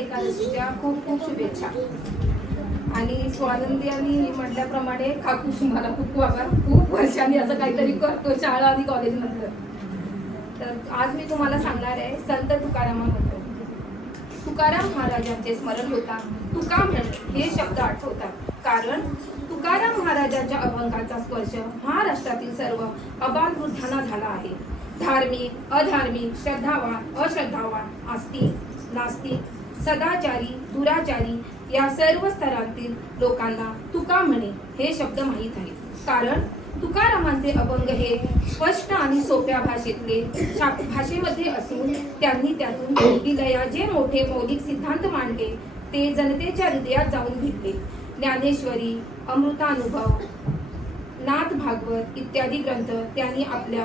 एकादशीच्या खूप खूप शुभेच्छा. आणि स्वानंदी यांनी म्हटल्याप्रमाणे काकूशी मला खूप वर्षांनी असं काहीतरी करतो शाळा आणि कॉलेजमधलं. तर आज मी तुम्हाला सांगणार आहे संत तुकारामाबद्दल. तुकाराम महाराजांचे स्मरण होता तुका म्हणे हे शब्द आठवतात, कारण तुकाराम महाराजांच्या अभंगाचा स्पर्श महाराष्ट्रातील सर्व अबाल वृद्धांना झाला आहे. धार्मिक, अधार्मिक, श्रद्धावान, अश्रद्धावान, आस्तिक, नास्तिक, सदाचारी, दुराचारी या सर्व स्तरांतील लोकांना तुका म्हणे हे शब्द माहीत आहे. कारण तुकारामांचे अभंग हे स्पष्ट आणि सोप्या भाषेमध्ये असून त्यांनी त्यातून दिलया जे मोठे मौलिक सिद्धांत मांडले ते जनतेच्या हृदयात जाऊन भेटले. ज्ञानेश्वरी, अमृतानुभव, नाथ भागवत इत्यादी ग्रंथ त्यांनी आपल्या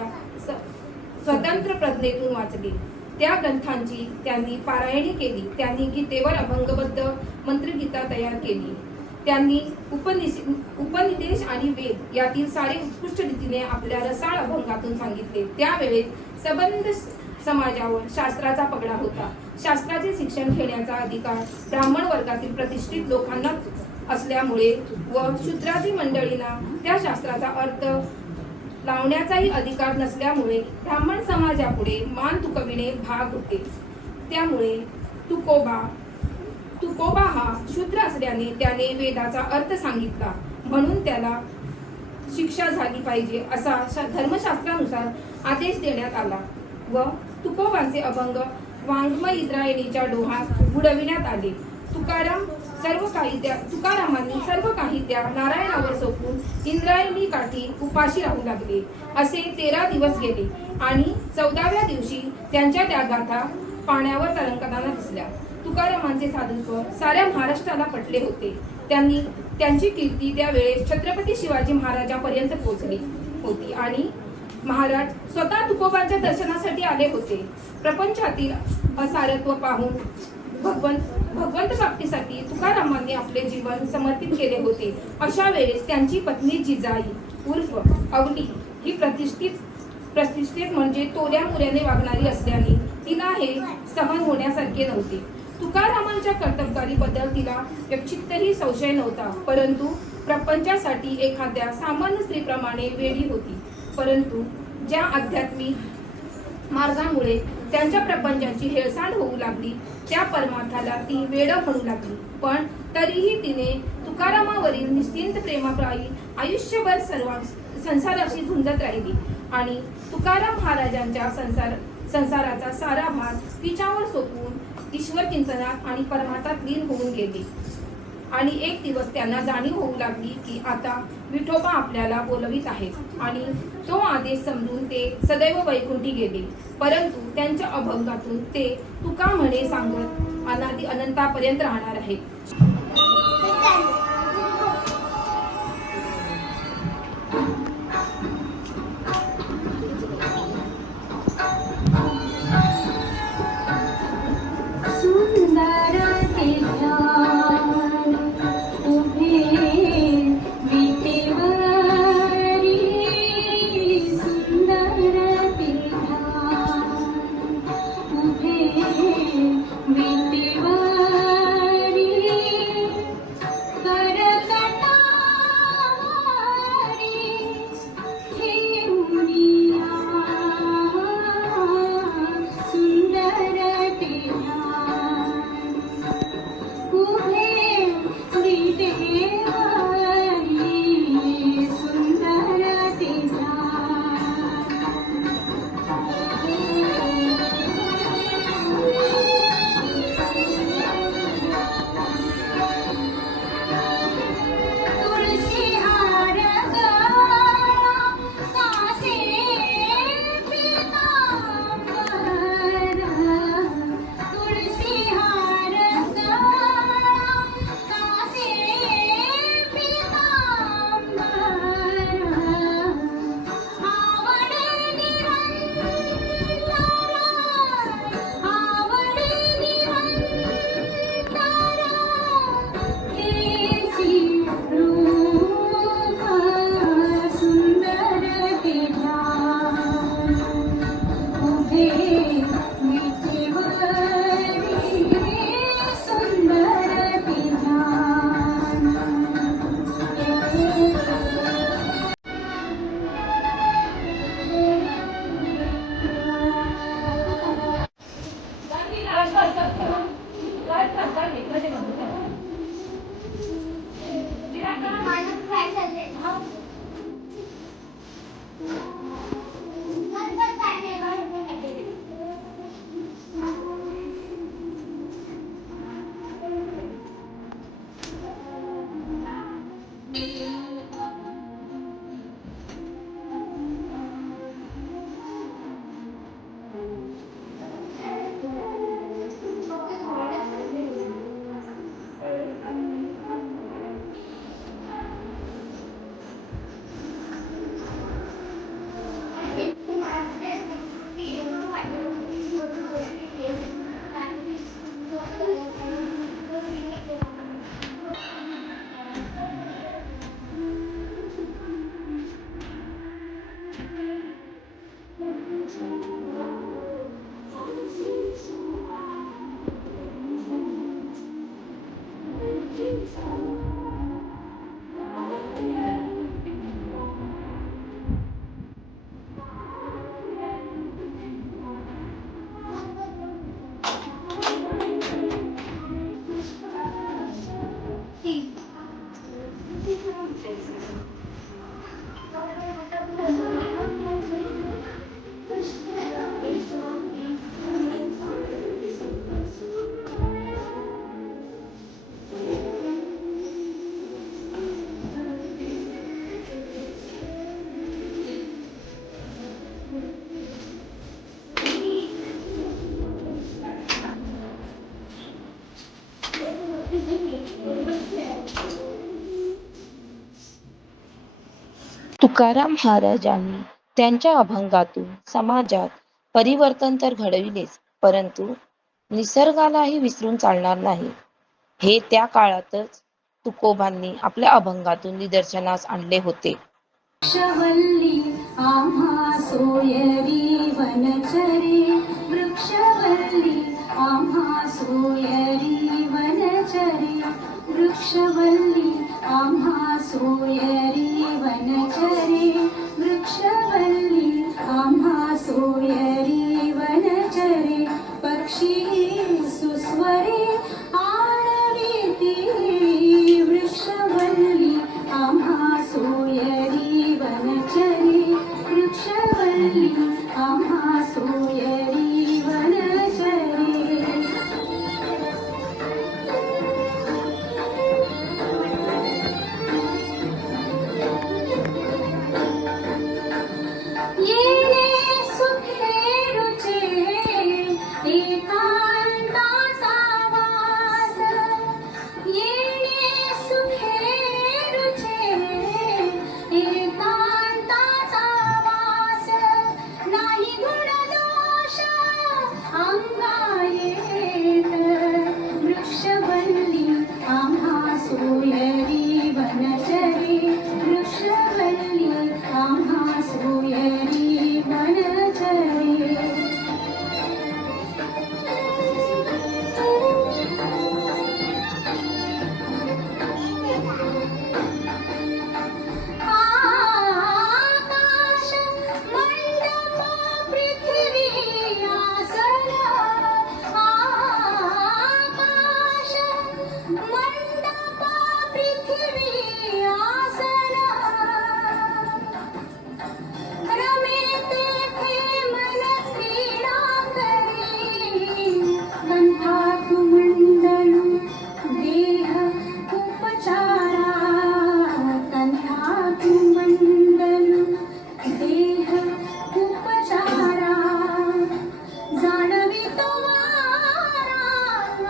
स्वतंत्र प्रज्ञेतून वाचले. त्या ग्रंथांची त्यांनी पारायणी केली. त्यांनी गीतेवर अभंगबद्ध मंत्रगीता तयार केली. त्यांनी उपनिदेश आणि वेद यातील सारे उत्कृष्ट रीतीने आपल्या रसाळ अभंगातून सांगितले. त्यावेळेस सबंध समाजावर शास्त्राचा पगडा होता. शास्त्राचे शिक्षण घेण्याचा अधिकार ब्राह्मण वर्गातील प्रतिष्ठित लोकांना असल्यामुळे व शूद्रादी मंडळींना त्या शास्त्राचा अर्थ लावण्याचाही अधिकार नसल्यामुळे ब्राह्मण समाजापुढे मान तुकविणे भाग होते. त्यामुळे तुकोबा हा शूद्र असल्याने त्याने वेदाचा अर्थ सांगितला, म्हणून त्याला शिक्षा झाली पाहिजे असा धर्मशास्त्रानुसार आदेश देण्यात आला व तुकोबांचे अभंग वाङ्मय इंद्रायणीच्या डोहात बुडविण्यात आले. तुकारामांनी सर्व काही त्या नारायणावर सोपून इंद्रायणी काठी उपाशी राहू लागले. असे 13 दिवस गेले आणि 14व्या दिवशी त्यांच्या त्या गाथा पाण्यावर तरंगताना दिसल्या. तुकारामांचे साधुत्व साऱ्या महाराष्ट्राला पटले होते. त्यांची कीर्ती त्यावेळेस छत्रपती शिवाजी महाराजांपर्यंत पोहोचली होती आणि महाराज स्वतः तुकोबांच्या दर्शनासाठी आले होते. प्रपंचातील असारत्व पाहून भगवंत प्राप्तीसाठी तुकारामांनी आपले जीवन समर्पित केले होते. अशा वेळेस त्यांची पत्नी जिजाई उर्फ अवली ही प्रतिष्ठित म्हणजे तोऱ्या मुऱ्याने वागणारी असल्याने तिला हे सहन होण्यासारखे नव्हते. तुकारामांच्या कर्तबगारीबद्दल तिला यत्किंचितही संशय नव्हता, परंतु प्रपंचासाठी एखाद्या सामान्य स्त्रीप्रमाणे वेडी होती. परंतु ज्या आध्यात्मिक मार्गामुळे त्यांच्या प्रपंचाची हेळसांड होऊ लागली त्या परमार्थाला ती वेड म्हणू लागली. पण तरीही तिने तुकारामावरील निश्चिंत प्रेमापायी आयुष्यभर संसाराशी झुंजत राहिली आणि तुकाराम महाराजांच्या संसाराचा सारा भार तिच्यावर सोपवून ईश्वर चिंतनात आणि परमार्थात लीन होऊन गेली. आणि एक दिवस त्यांना जाणीव होऊ लागली की आता विठोबा आपल्याला बोलवित आहेत आणि तो आदेश समजून ते सदैव वैकुंठी गेले. परंतु त्यांच्या अभंगातून ते तुका म्हणे सांगत अनादि अनंतापर्यंत राहणार आहेत. तुकाराम महाराजांनी त्यांच्या अभंगातून समाजात परिवर्तन तर घडविलेच, परंतु निसर्गालाही विसरून चालणार नाही हे त्या काळातच तुकोबांनी आपल्या अभंगातून निदर्शनास आणले होते. वृक्षवल्ली आम्हा सोयरी वनचरे, वृक्षवल्ली आम्हा सोयरी वनचरे, वृक्षवल्ली आम्हा सोयरी वनचरे, वृक्षवल्ली आम्हा सोयरी वनचरे, पक्षी सुस्वरे आणविती, वृक्षवल्ली आम्हा सोयरी वनचरे, वृक्षवल्ली आम्हा सोयरी वनचरे. येणे सुखे रुचे एकांताचा वास, येणे सुखे रुचे एकांताचा वास, नाही गुण दोष अंगा येत, वृक्षवल्ली आम्हा सोयरी वनचरे, वृक्षवल्ली आम्हा सोयरी वनचरे. आकाश मंडप पृथ्वी आसन, आकाश मंडप पृथ्वी आसन, रमेते मन क्रीडा करी, कंठात मंडलू देह उपचारा, कंठात मंडलू देह उपचारा, जाणवितो वारा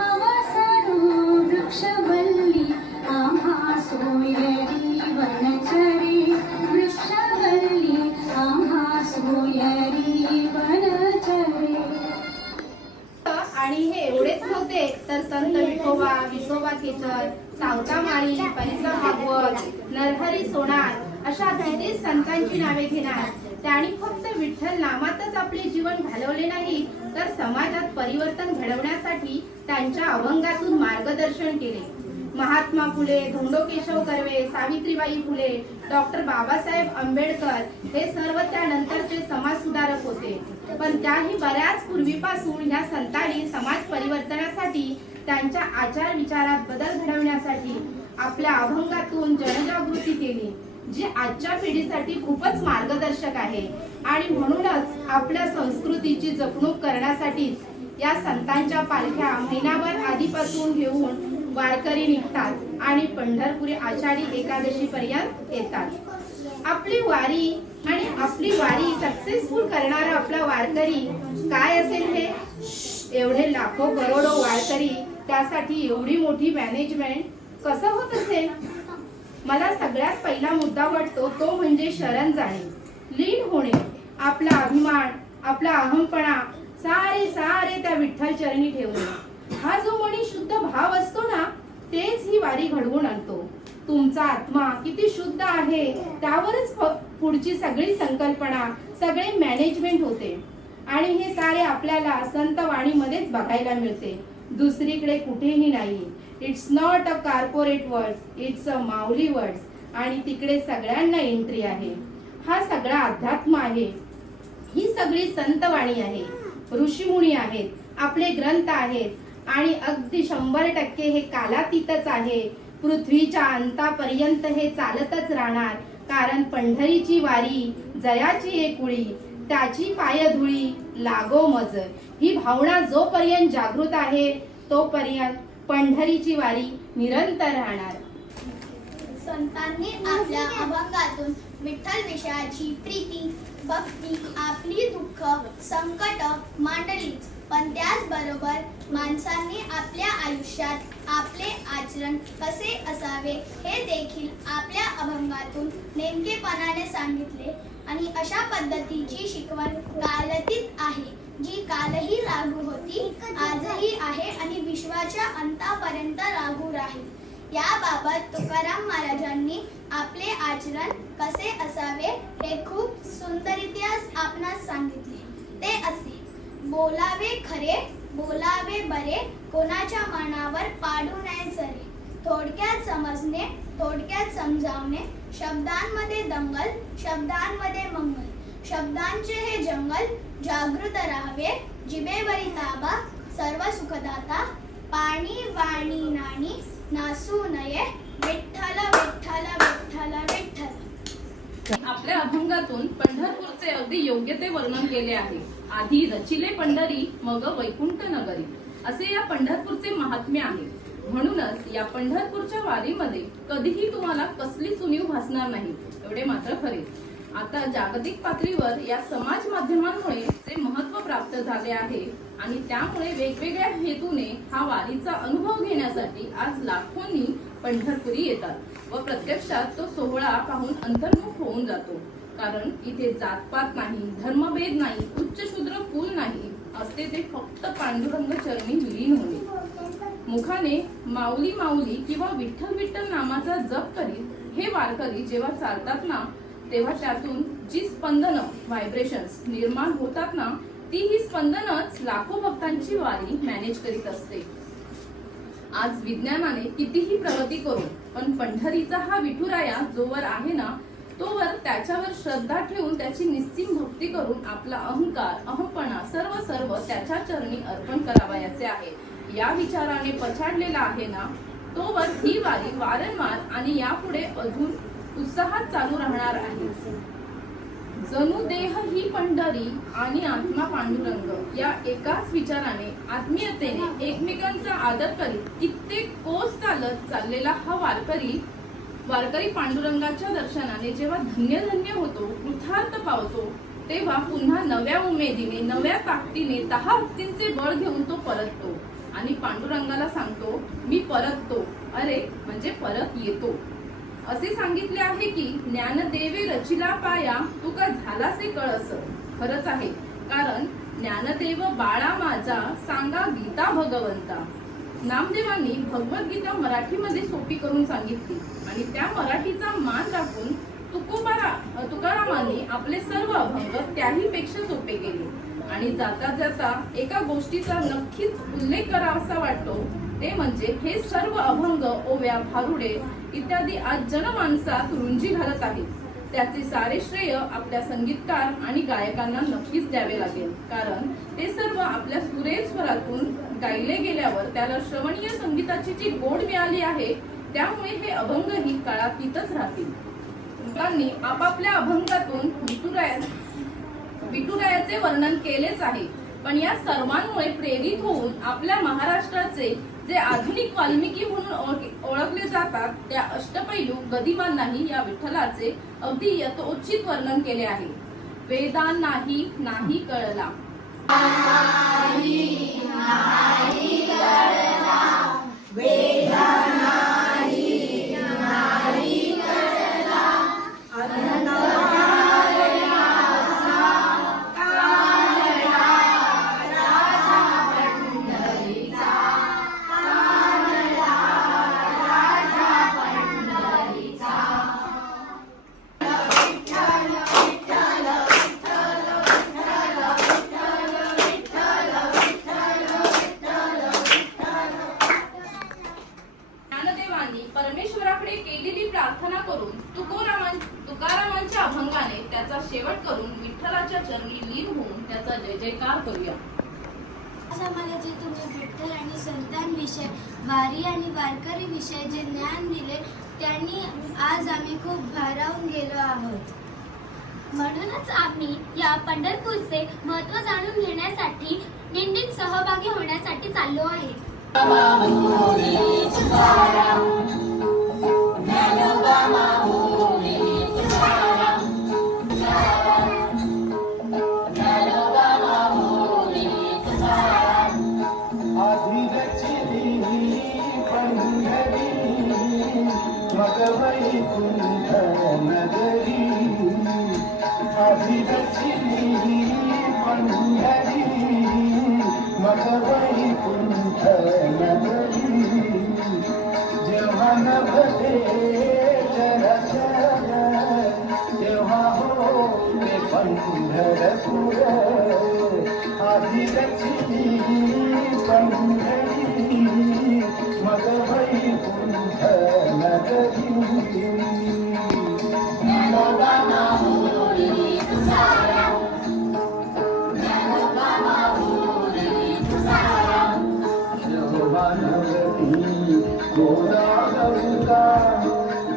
अवसरू, वृक्षवल्ली आम्हा सोयरी वनचरे, वृक्षवल्ली आम्हा सोयरी वनचरे. आणि हे एवढेच नव्हते तर संत विठोबा, विसोबा केचर, सावता माळी, परिसा भागवत, नरहरी सोनार अशा 33 संतांची नावे घेणार. त्यांनी फक्त विठ्ठल नामातच आपले जीवन घालवले नाही तर समाजात परिवर्तन घडवण्यासाठी त्यांच्या अभंगातून मार्गदर्शन केले. महात्मा फुले, धोंडो केशव कर्वे, सावित्रीबाई फुले, डॉक्टर बाबासाहेब आंबेडकर हे सर्व त्यानंतरचे समाज सुधारक होते. पण त्याही बऱ्याच पूर्वीपासून ह्या संतांनी समाज परिवर्तनासाठी, त्यांच्या आचार विचारात बदल घडवण्यासाठी आपल्या अभंगातून जनजागृती केली, जी आजच्या पिढीसाठी खूपच मार्गदर्शक आहे. आणि म्हणूनच आपल्या संस्कृतीची जपणूक करण्यासाठीच या संतांच्या पालख्या महिनाभर आधीपासून घेऊन वारकरी निघतात आणि पंढरपुरी आषाढी एकादशी पर्यंत येतात. आपली वारी आणि आपली वारी सक्सेसफुल करणारा आपला वारकरी काय असेल हे? एवढे लाखो करोडो वारकरी, त्यासाठी एवढी मोठी मॅनेजमेंट कसं होत असेल? मला सगळ्यात पहिला मुद्दा वाटतो तो म्हणजे शरण जाणे, लीन होणे. आपला अभिमान, आपला अहमपणा सारे त्या विठ्ठल चरणी ठेवणे. हा जो मनी शुद्ध भाव असतो ना, तेच ही वारी घडवून आणतो. तुमचा आत्मा किती शुद्ध आहे त्यावरच पुढची सगळी संकल्पना, सगळे मॅनेजमेंट होते. आणि हे सारे आपल्याला संत वाणीमध्येच बघायला मिळते, दुसरीकडे कुठेही नाही. It's not a corporate words, it's a Mauli words. आणि तिकडे सगळ्यांना एंट्री आहे. हा सगळा अध्यात्म आहे, ही सगळी संतवाणी आहे, ऋषीमुनी आहेत, आपले ग्रंथ आहेत आणि अगदी 100% हे कालातीतच आहे. पृथ्वीच्या अंतापर्यंत हे चालतच राहणार, कारण पंढरीची वारी जयाची एकुळी, त्याची पायधुळी लागो मज. ही भावना जोपर्यंत जागृत आहे तोपर्यंत पंढरीची वारी निरंतर राहणार. संतांनी आपल्या अभंगातून विठ्ठल विषयाची प्रीती, भक्ती, आपली दुःख, संकट मांडलीच, पण त्याचबरोबर माणसांनी आपल्या आयुष्यात आपले आचरण कसे असावे हे देखील आपल्या अभंगातून नेमकेपणाने सांगितले. आणि अशा पद्धतीची शिकवण कालातीत आहे, जी कालही लागू होती, आजही आहे आणि विश्वाच्या अंतापर्यंत लागू राहील. याबाबत तुकाराम महाराजांनी आपले आचरण कसे असावे हे खूप सुंदररित्या आपणास सांगितले. ते असे: बोलावे खरे, बोलावे बरे, कोणाच्या मनावर पाडू नये जरे. थोडक्यात समजणे, थोडक्यात समजावणे, शब्दांमध्ये दंगल, शब्दांमध्ये मंगल, शब्दांचे हे जंगल, जागृत राहावे, जिभेवरी ताबा, सर्व सुखदाता, पाणी वाणी नाणी, नासू नये, विठ्ठल विठ्ठल विठ्ठल विठ्ठल. आपल्या अभंगातून पंढरपूरचे अगदी योग्य ते वर्णन केले आहे. आधी रचिले पंढरी, मग वैकुंठ नगरी, असे या पंढरपूरचे महात्म्य आहे. म्हणूनच या पंढरपूरच्या वारीमध्ये कधीही तुम्हाला कसलीच उणीव भासणार नाही, एवढे मात्र खरे. आता जागतिक पातळीवर या समाज माध्यमांमुळे जे महत्त्व प्राप्त झाले आहे आणि त्यामुळे वेगवेगळ्या हेतूने हा वारीचा अनुभव घेण्यासाठी आज लाखोंनी पंढरपुरी येतात व प्रत्यक्षात तो सोहळा पाहून अंतर्मुख होऊन जातो. कारण इथे जातपात नाही, धर्मभेद नाही, उच्च शूद्र कुल नाही, असते ते फक्त पांडुरंग चरणी विलीन होणे. मुखाने माऊली माऊली किंवा विठ्ठल विठ्ठल नामाचा जप करीत हे वारकरी जेव्हा चालतात ना, तेव्हा त्यातून जी स्पंदन व्हायब्रेशन्स निर्माण होतात ना, ती ही स्पंदनच लाखो भक्तांची वारी मॅनेज करीत असते. आज विज्ञानाने कितीही प्रगती करून पण पंढरीचा हा विठुराया जोवर आहे ना, तोवर त्याच्यावर श्रद्धा ठेवून त्याची निस्सीम भक्ती करून आपला अहंकार, अहंपणा सर्व त्याच्या चरणी अर्पण करावयाचे आहे. या विचाराने पछाडलेला आहे ना, तोवर ही वारी वारंवार आणि यापुढे अजून उत्साहात चालू राहणार आहे. जणू देह ही पंढरी आणि आत्मा पांडुरंग या एकाच विचाराने आत्मीयतेने एकमेकांचा आदर करीत कित्येक कोस चालत चाललेला हा वारकरी पांडुरंगाच्या दर्शनाने जेव्हा धन्य होतो, कृतार्थ पावतो, तेव्हा पुन्हा नव्या उमेदीने, नव्या ताकदीने 10 भक्तींचे बळ घेऊन तो परततो आणि पांडुरंगाला सांगतो, मी परततो, अरे म्हणजे परत येतो. असे सांगितले आहे की ज्ञानदेवे रचिला पाया, तुका झालासे कळस. खरंच आहे, कारण ज्ञानदेव बाळा माझा, सांगा गीता भगवंता. नामदेवांनी भगवद्गीता मराठीमध्ये सोपी करून सांगितली आणि त्या मराठीचा मान राखून तुकारामांनी आपले सर्व अभंग त्याही पेक्षा सोपे केले. आणि जाता एका गोष्टीचा नक्कीच उल्लेख करावासा वाटतो, ते म्हणजे हे सर्व अभंग, ओव्या, भारुडे इत्यादी आज जनमानसात रुंजी घालत आहेत. त्याचे सारे श्रेय आपल्या संगीतकार आणि गायकांना नक्कीच द्यावे लागेल, कारण ते सर्व आपल्या सुरेख स्वरातून गायले गेल्यावर त्याला श्रवणीय संगीताची जी गोड मिळाली आहे, त्यामुळे हे अभंगही काळातीतच राहतील. लोकांनी आपापल्या अभंगातून विठुरायाचे वर्णन केलेच आहे, पण या सर्वांमुळे प्रेरित होऊन आपल्या महाराष्ट्राचे जे आधुनिक वाल्मिकी म्हणून ओळखले जातात, त्या अष्टपैलू गदिमांनाही या विठ्ठलाचे अगदी यथोचित वर्णन केले आहे. वेदांनाही नाही कळला, परमेश्वराकडे केलेली प्रार्थना करून तुकारामांच्या अभंगाने त्याचा शेवट करून विठ्ठलाच्या चरणी लीन होऊन त्याचा जय जयकार करूया. आज आम्हाला जे तुम्ही विठ्ठल आणि संतांविषयी वारी आणि वारकरी विषयी जे ज्ञान दिले त्यांनी आज आम्ही खूप भारावून गेलो आहोत. म्हणूनच आम्ही या पंढरपूरचे महत्त्व जाणून घेण्यासाठी दिंडीत सहभागी होण्यासाठी चाललो आहे. जेव्हा नभते तेव्हा हो ते पंढरपूर आधी लक्ष्मी पंढरी मग वैकुंठ नगरी.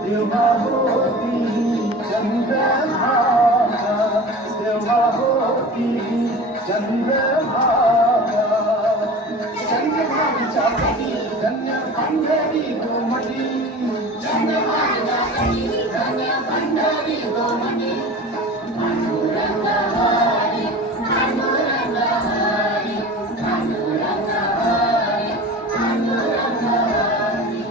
तेव्हा होती चंद्रभागा तेव्हा होती चंद्रभागा चंद्रभागेच्या कडी धन्य पंढरी गोमटी चंद्रभागेच्या कडी धन्य पंढरी गोमटी. पांडुरंग हरी पांडुरंग हरी पांडुरंग हरी पांडुरंग हरी.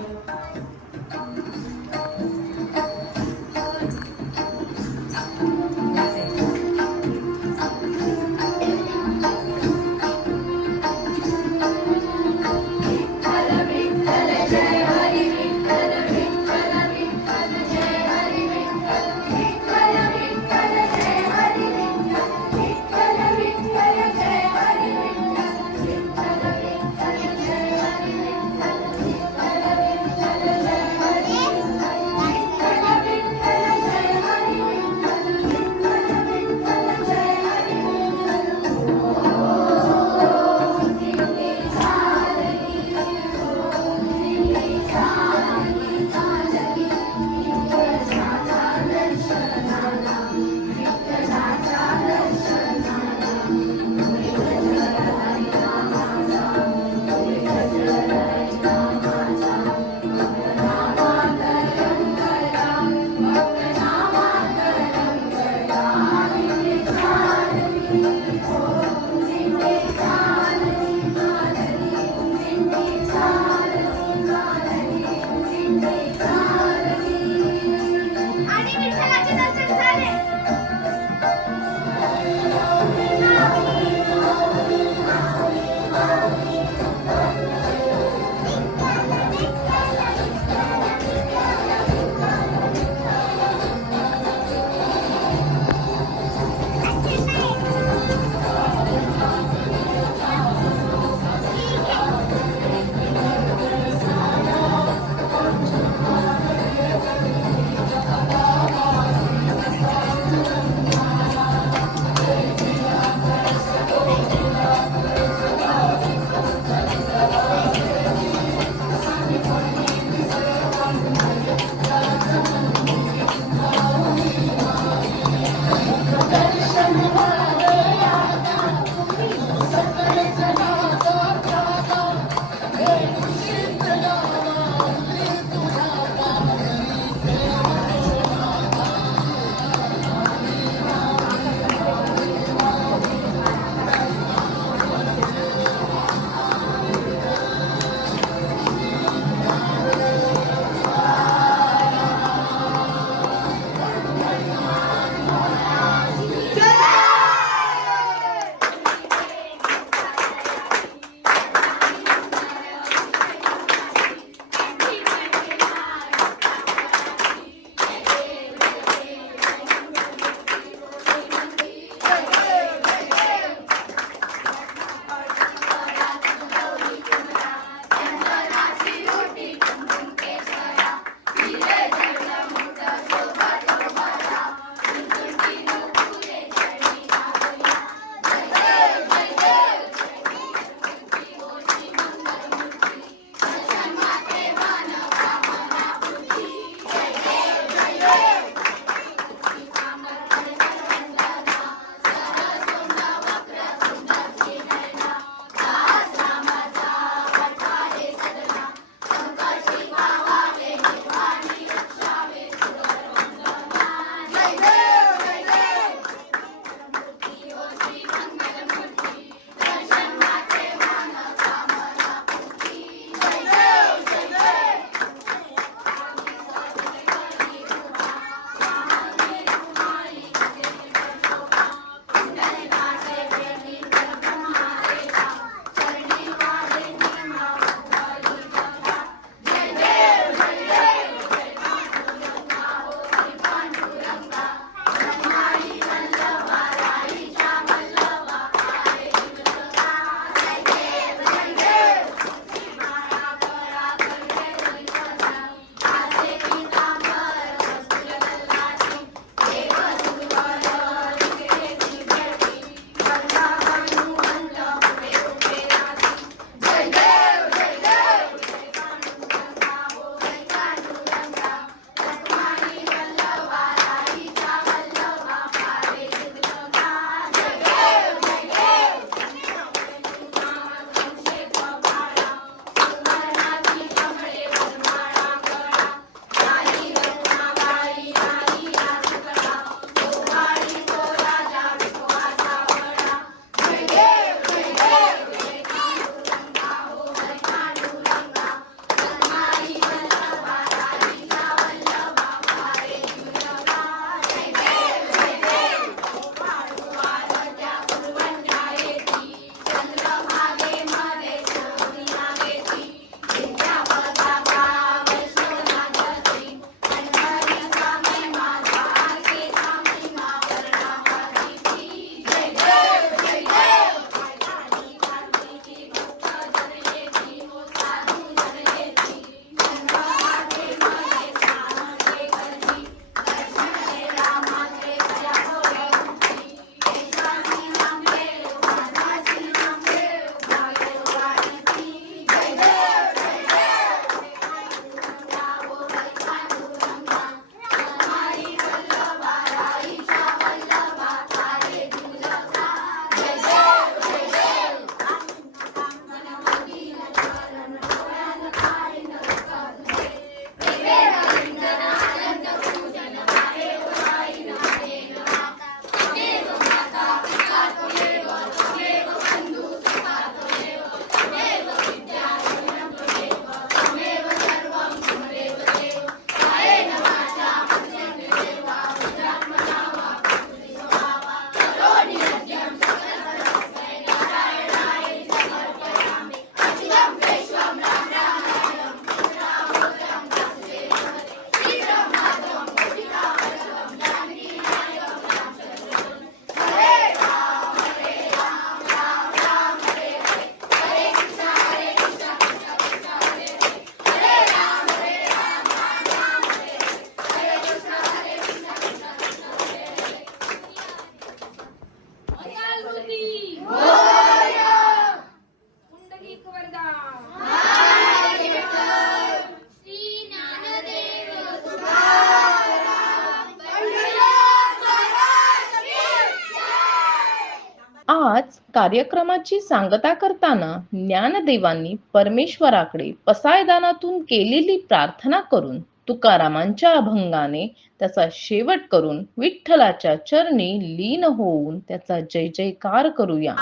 आज कार्यक्रमाची सांगता करताना ज्ञानदेवांनी परमेश्वराकडे पसायदानातून केलेली प्रार्थना करून तुकारामांच्या अभंगाने त्याचा शेवट करून विठ्ठलाच्या चरणी लीन होऊन त्याचा जय जयकार करूया.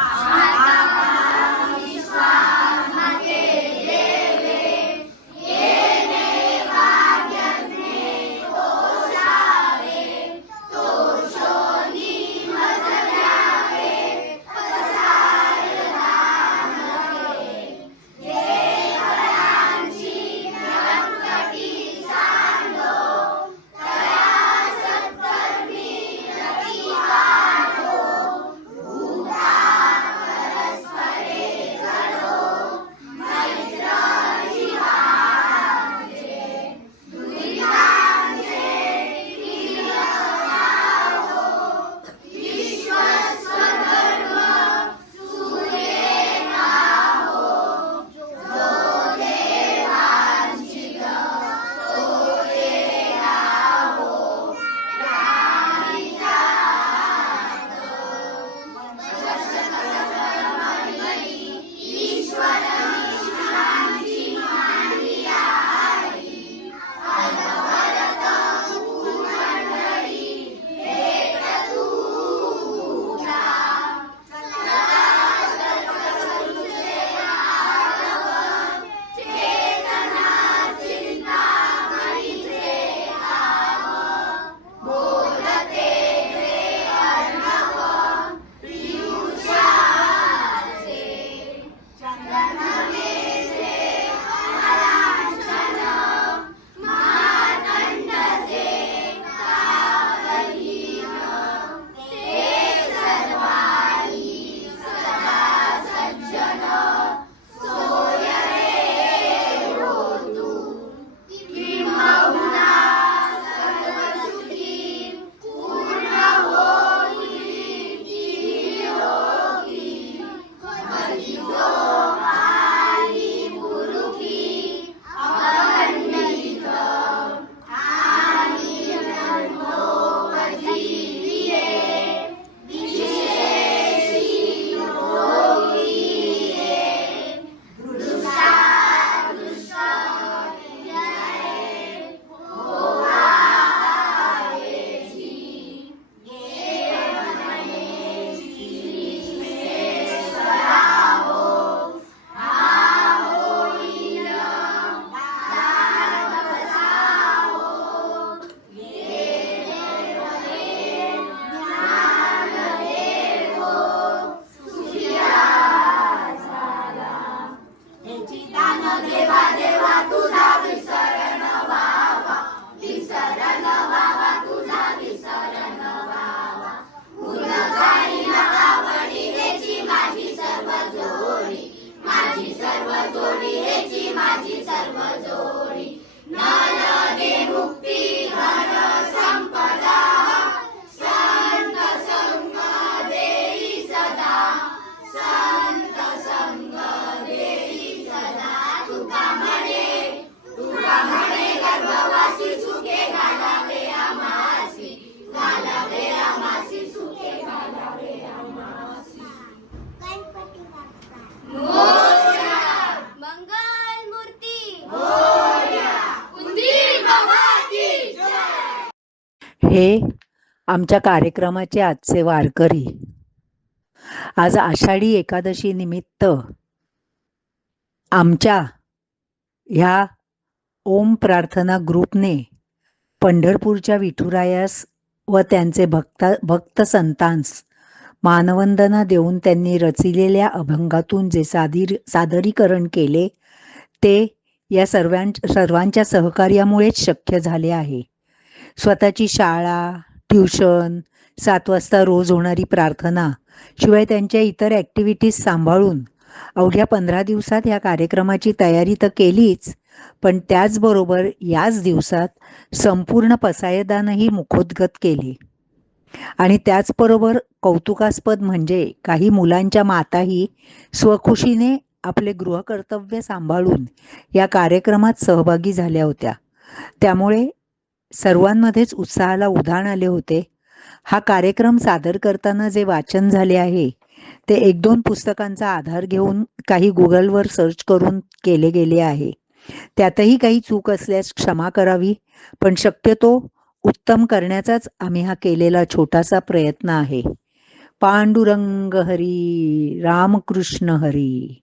हे आमच्या कार्यक्रमाचे आजचे वारकरी. आज आषाढी एकादशी निमित्त आमच्या ह्या ओम प्रार्थना ग्रुपने पंढरपूरच्या विठुरायास व त्यांचे भक्त संतांस मानवंदना देऊन त्यांनी रचिलेल्या अभंगातून जे सादरीकरण केले ते या सर्वांच्या सहकार्यामुळेच शक्य झाले आहे. स्वतःची शाळा, ट्युशन, 7 वाजता रोज होणारी प्रार्थना शिवाय त्यांच्या इतर ॲक्टिव्हिटीज सांभाळून अवघ्या 15 दिवसात ह्या कार्यक्रमाची तयारी तर केलीच, पण त्याचबरोबर याच दिवसात संपूर्ण पसायदानही मुखोद्गत केले. आणि त्याचबरोबर कौतुकास्पद म्हणजे काही मुलांच्या माताही स्वखुशीने आपले गृहकर्तव्य सांभाळून या कार्यक्रमात सहभागी झाल्या होत्या. त्यामुळे सर्वांमध्येच उत्साहाला उधाण आले होते. हा कार्यक्रम सादर करताना जे वाचन झाले आहे ते 1-2 पुस्तकांचा आधार घेऊन काही गुगलवर सर्च करून केले गेले आहे. त्यातही काही चूक असल्यास क्षमा करावी, पण शक्यतो उत्तम करण्याचाच आम्ही हा केलेला छोटासा प्रयत्न आहे. पांडुरंग हरी, रामकृष्ण हरी.